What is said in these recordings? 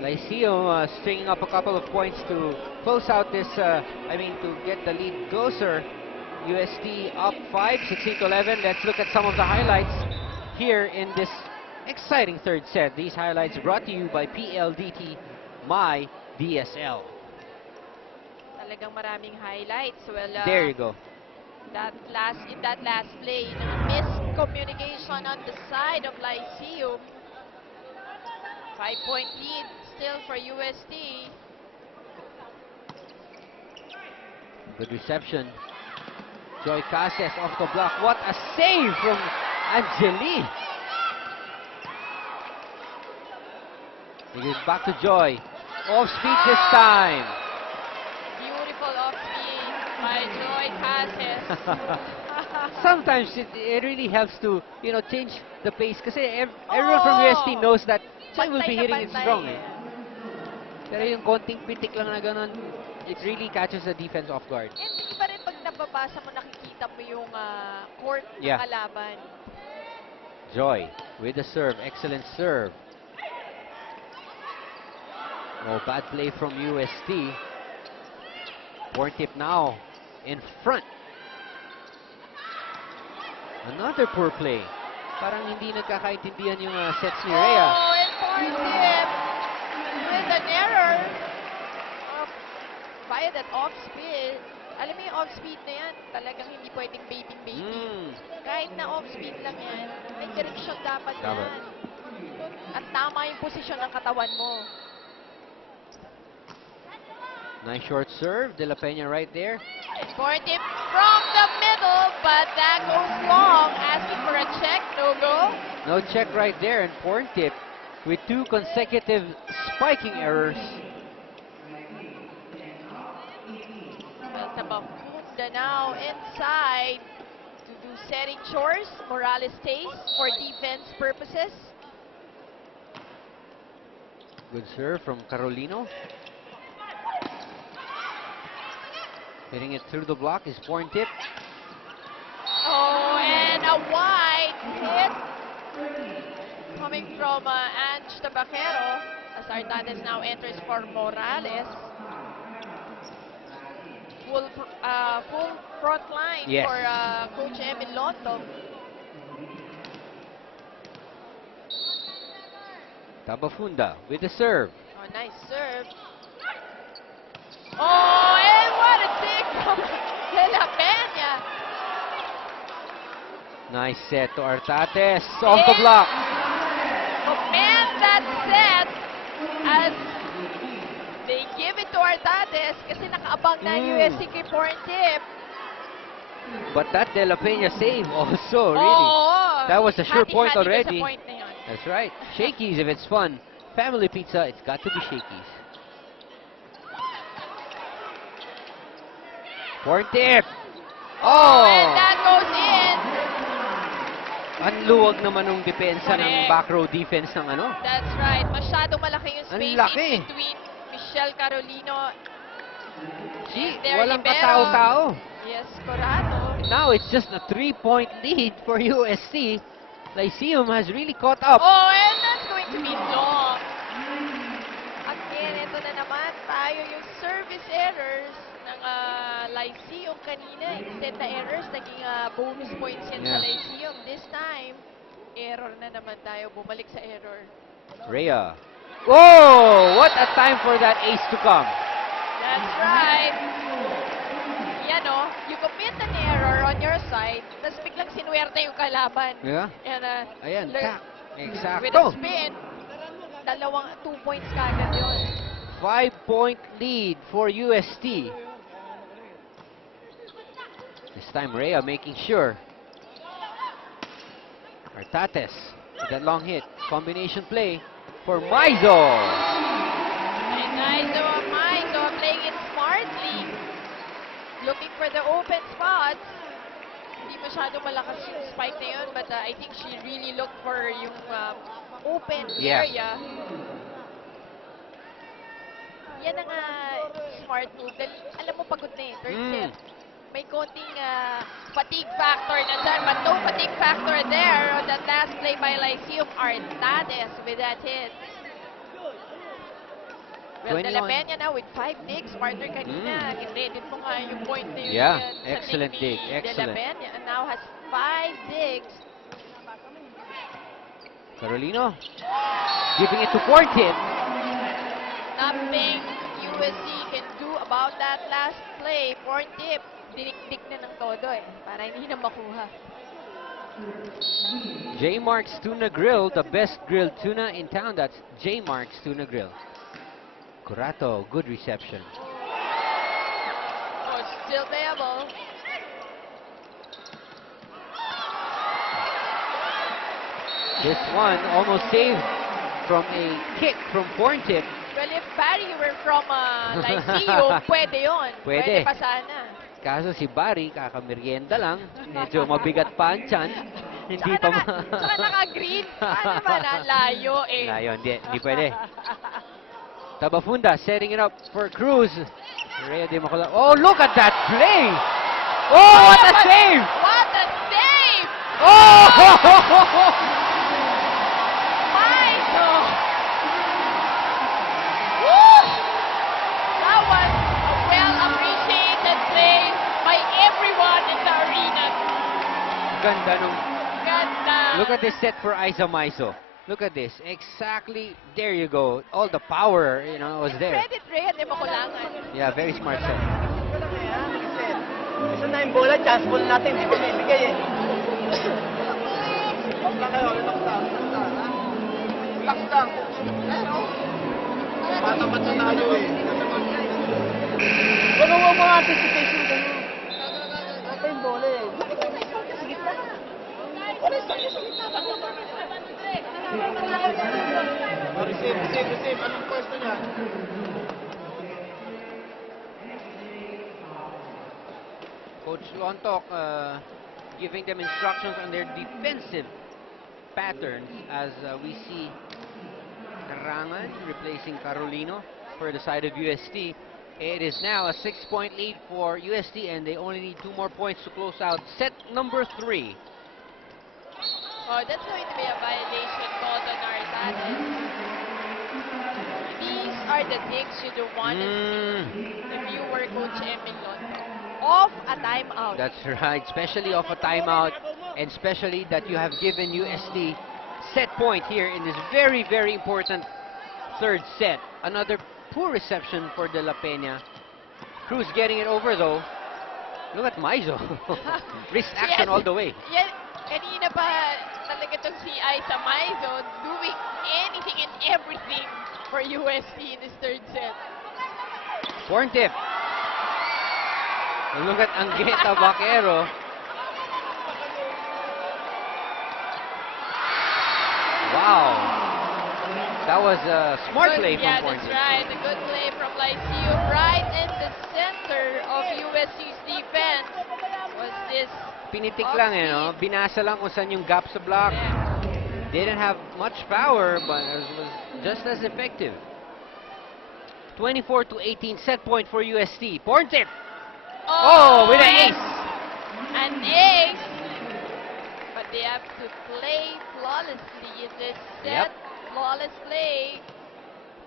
Lyceum stringing up a couple of points to close out this, to get the lead closer. UST up 5, 16 to 11. Let's look at some of the highlights here in this exciting third set. These highlights brought to you by PLDT My DSL. Talagang maraming highlights. Well, There you go. in that last play, miscommunication on the side of Lyceum. 5-point lead still for UST. Good reception. Joy Cases off the block. What a save from Angeli. It is back to Joy. Off speed this time. Beautiful off speed by Joy Cases. Sometimes it really helps to, change the pace. Kasi everyone from UST knows that Joy will be hitting it strong. Pero yung konting pitik lang na ganun, it really catches the defense off guard. And iba rin pag nababasa mo, nakikita mo yung court ng kalaban. Joy with the serve. Excellent serve. Oh, bad play from UST. Porntip now in front. Another poor play. Parang hindi nagkakaintindihan yung sets ni Rhea. Oh, and Porntip with an error via that off-speed. Alam mo yung off-speed na yan, talagang hindi pwedeng baiting. Kahit na off-speed lang yan, may direksyon dapat yan. At tama yung posisyon ng katawan mo. Nice short serve. De La Peña right there. And Porntip from the middle, but that goes long. Asking for a check, no go. No check right there, and Porntip with 2 consecutive spiking errors. Well, Tabafunda now inside to do setting chores. Morales stays for defense purposes. Good serve from Carolino. Hitting it through the block is Porntip. Oh, and a wide hit coming from Ange Tabacero as Artates now enters for Morales. Full front line for Coach Emil Lonto. Tabafunda with the serve. Oh, nice serve. Oh, and what a dig from De La Peña. Nice set to Artates off the block. Command that set as they give it to Artates kasi nakaabang na USC kay Porntip. But that De La Peña save also, really. That was a sure point already. That's right. Shakey's if it's fun. Family pizza, it's got to be Shakey's. Porntip! Oh! And that goes in! Ang luwag naman ng depensa ng back row defense ng ano. That's right. Masyadong malaki yung space in between Michelle Carolino and walang katao-tao. Yes, Corrado. Now it's just a 3-point lead for UST. Lyceum has really caught up. Oh, and that's going to be long. Again, ito na naman tayo yung service errors ng Lyceum kanina. Instead na errors, naging bonus points yan sa Lyceum. This time, error na naman tayo. Bumalik sa error. Rhea. Whoa! What a time for that ace to come. That's right. Yan o, you commit an error on your side, tapos biglang sinuwerte yung kalaban. Yeah. And, ayan, exacto. With a spin, 2 points kagad yun. 5-point lead for UST. This time Rhea making sure. Artates with that long hit. Combination play for Maizo. And Maizo playing it smartly. Looking for the open spots. Hindi masyado malakas yung spike na yun, but I think she really looked for yung open area. Yan ang smart move. Dahil, alam mo, pagod na eh. Third set. May konting fatigue factor na dyan, but no fatigue factor there on that last play by Lyceum. Artates with that hit. Well, De La 21. Peña now with 5 digs, partner kanina. Kinredit mo nga yung point na yun Yeah, yan sa excellent dig, ni De La excellent. Peña. And now has 5 digs. Carolino giving it to Fortip. Nothing USC can do about that last play. Point tip, dinikdik na ng todo eh, para hindi na makuha. J. Mark's Tuna Grill, the best grilled tuna in town. That's J. Mark's Tuna Grill. Curato, good reception. Oh, it's still payable. This one almost saved from a kick from Fortip. Well, if Barry were from Lyceum, pwede yun. Pwede. Pa sana. Kaso si Barry, kakamerienda lang. Medyo mabigat pa ang tiyan. Hindi pa Tsaka naka-green. Paano ba na? Layo eh. Layo, hindi pwede. Tabafunda setting it up for Cruz. Rhea de Macola. Oh, look at that play! Oh, what a save! What a save! Oh! My God! Woo! That was a well-appreciated play by everyone in the arena. Ganda nung... Ganda. Look at this set for Aiza Maiso. Look at this. Exactly. There you go. All the power, was there. Credit Rhea de Macolangan. Yeah, very smart set. Isa na yung bola, chance ball natin, hindi pa bibigay eh. Relax lang kayo, relax lang. Relax lang. Matapat sa tayo eh. Huwag mo mga anticipation gano'n. Ito yung bola eh. Sige pa. Receive. Anong pwesto niya? Coach Lontok giving them instructions on their defensive patterns as we see Karangan replacing Carolino for the side of UST. It is now a 6-point lead for UST and they only need 2 more points to close out set number 3. Oh, that's going to be a violation called on Artanes. These are the things you don't want to see if you were Coach Emil Lonto. Off a timeout. That's right, especially off a timeout and especially that you have given UST set point here in this very, very important third set. Another poor reception for De La Peña. Cruz getting it over though. Look at Maizo. Wrist action Yes. all the way. Yan, kanina pa talaga itong si Aiza Maizo doing anything and everything for UST in this third set. Corn tip. Look at Angueta Vaquero. Wow. That was a smart play from Yeah, Corn that's tip. right. A good play from Lyceum right in the center of USC's defense. Was this Pinitik lang no? Binasa lang kung saan yung gap sa block. yeah. Didn't have much power, but it was just as effective. 24-18 set point for UST. Porn tip. Oh, with an ace. An ace. But they have to play flawlessly in this set. Yep. Flawless play.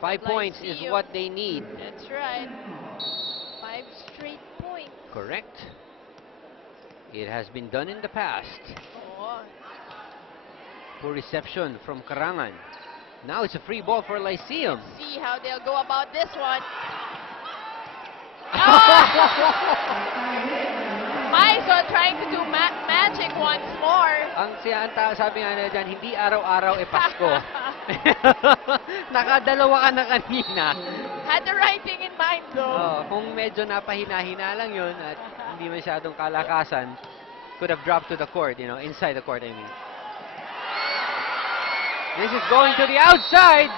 5 points is Lyceum. what they need. That's right. 5 straight points. Correct. It has been done in the past. Oh. Poor reception from Karangan. Now it's a free ball for Lyceum. See how they'll go about this one. Maizo trying to do magic once more. Sabi nga nila dyan, hindi araw-araw e Pasko. Nakadalawa ka na kanina. Had the right thing in mind though. Kung medyo napahina-hina lang yun at hindi masyadong kalakasan, could have dropped to the court, inside the court, I mean. This is going to the outside.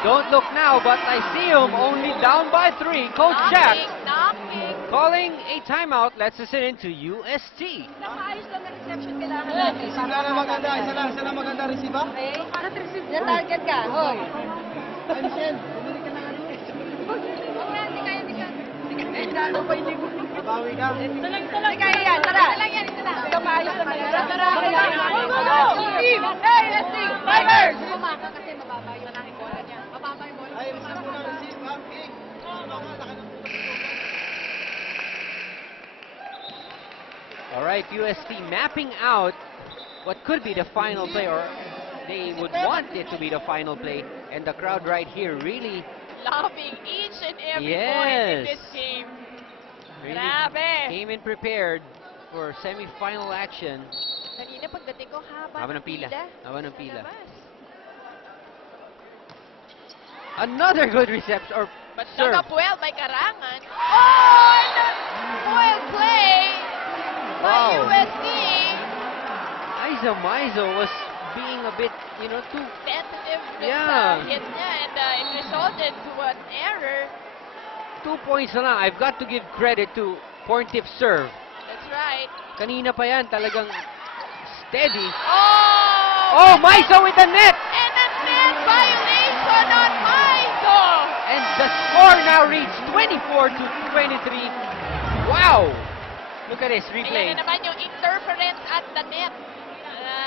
Don't look now, but Lyceum only down by 3. Coach Jack Knocking. calling a timeout. Let's listen in to UST. Nakaayos lang na reception kailangan natin. Isa lang maganda, isa lang maganda receive ba? Okay? Na-target ka. Hoy. Ayos yan. Bumili ka na nga rin. Huwag na, hindi ka. Eh, lalo pa hindi ko. Mabawi ka. Isa lang kaya yan. Tara. Isa lang yan. Ito maayos lang na. Tara. Go, go, go. Team. Hey, let's sing. Fighters. Kumaka kasi mababa yung nanging bola niya. mababa yung bola. Ay, receive muna, receive. Ah, King. Baka, laki ng putas ng bola. All right, UST mapping out what could be the final play, or they would want it to be the final play. And the crowd right here really, Loving each and every point in Yes. this game. really Grabe. came in prepared for semi-final action. Kanina pagdating ko, Haba ng pila. Haba ng pila. Labas. Another good reception, or But serve. not well by Karangan. Oh, and well play by Wow. USD. Aiza Maizo was being a bit, too... Tentative with Yeah. the hit niya, and it resulted to an error. 2 points na lang. I've got to give credit to Porntip serve. That's right. Kanina pa yan, talagang steady. Oh! Oh, Maizo with the net! And a net violation on Maizo! And the score now reached 24-23. Wow! Look at this replay. Ayan na naman yung interference at the net.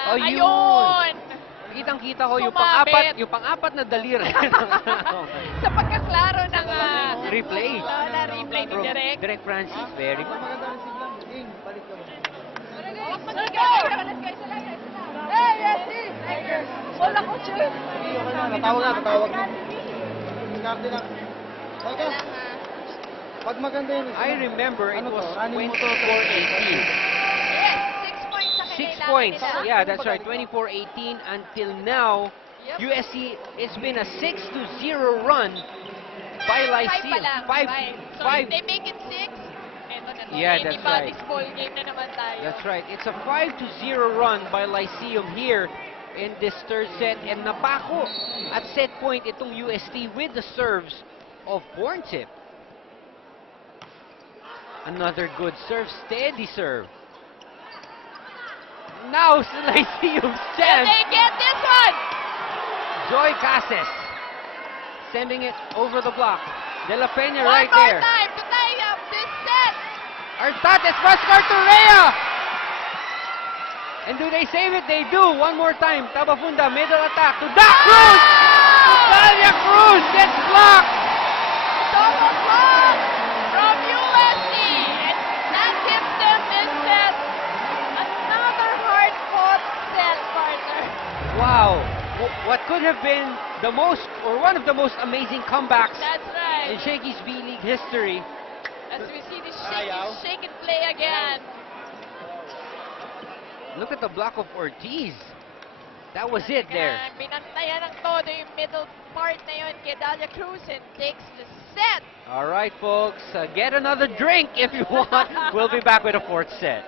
Oh, yun. Ayun! Kitang-kita ko yung Sumabit. pang-apat na daliri. Sa pagkaklaro ng Replay. na replay ni From Direk. Direk Francis. Very good. Maganda receive lang. King, balik ka ba? Let's go! Let's go! Isa lang, isa lang. Hey, yes, wala ko, Chief. Sige, okay na. Natawag na. Diskarte lang. Okay. Pag maganda yun. I remember it Ano to? was Running mo to? 24-18. Yes, 6 points sa 6 kinailangan points. nila. Yeah, that's right. 24-18 until now. Yep. USC, it's been a 6-0 run by Five pa Lyceum. lang. Right. So if they make it 6, eto na to. Yeah, Any that's right. body's ball game na naman tayo. That's right. It's a 5-0 run by Lyceum here in this third set. And napako at set point itong UST with the serves of Porntip. Another good serve. Steady serve. Now Lyceum's Can chance. they get this one? Joy Cases sending it over the block. De La Peña One right more there. time to tie up this set. Artates Pascar Torrea! And do they save it? They do. One more time. Tabafunda, middle attack to Da Cruz! Dalia Cruz gets blocked! Double block from USC. And that gives them this set. Another hard-fought set, partner. Wow. What could have been the most, or one of the most amazing comebacks That's in right. Shakey's B-League history. As we see the Ayaw. shake and play again. Look at the block of Ortiz. That was it there. Yan, binantayan ng todo yung middle part na yun kay Dalia Cruz and takes the set. All right, folks. Get another drink if you want. We'll be back with a fourth set.